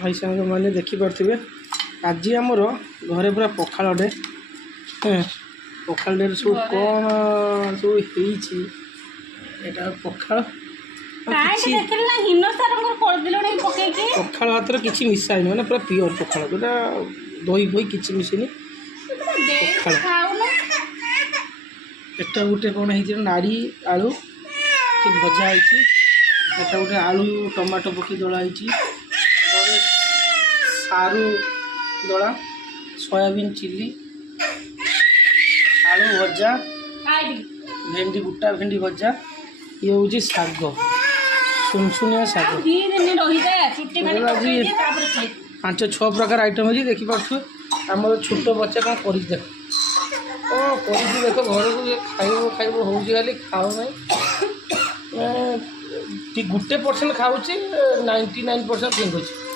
भाई सांग मैंने देखिपे आज आमर घरे पूरा पखाड़े पखाड़े सब कौन सब पखाड़ पखाड़ हाथ किसी मिसाई मैंने पूरा प्योर पखाड़ जोटा दही फही किसी मिसेनि पखाड़ एटा गोटे कौन है नाड़ी आलू कि भजा है गोटे आलू टमाटो पकी दला सारू दला सोयाबीन चिली आलू भजा भेंडी गुटा भेंडी भजा ये हूँ शाग सुनसुनिया शाग आज 5-6 प्रकार आइटम है देखिपे आम छोट बच्चा कौन कर देख देख घर को खाइब हूँ खाली खाऊ ना गोटे % खाऊँ 99% फिंगुची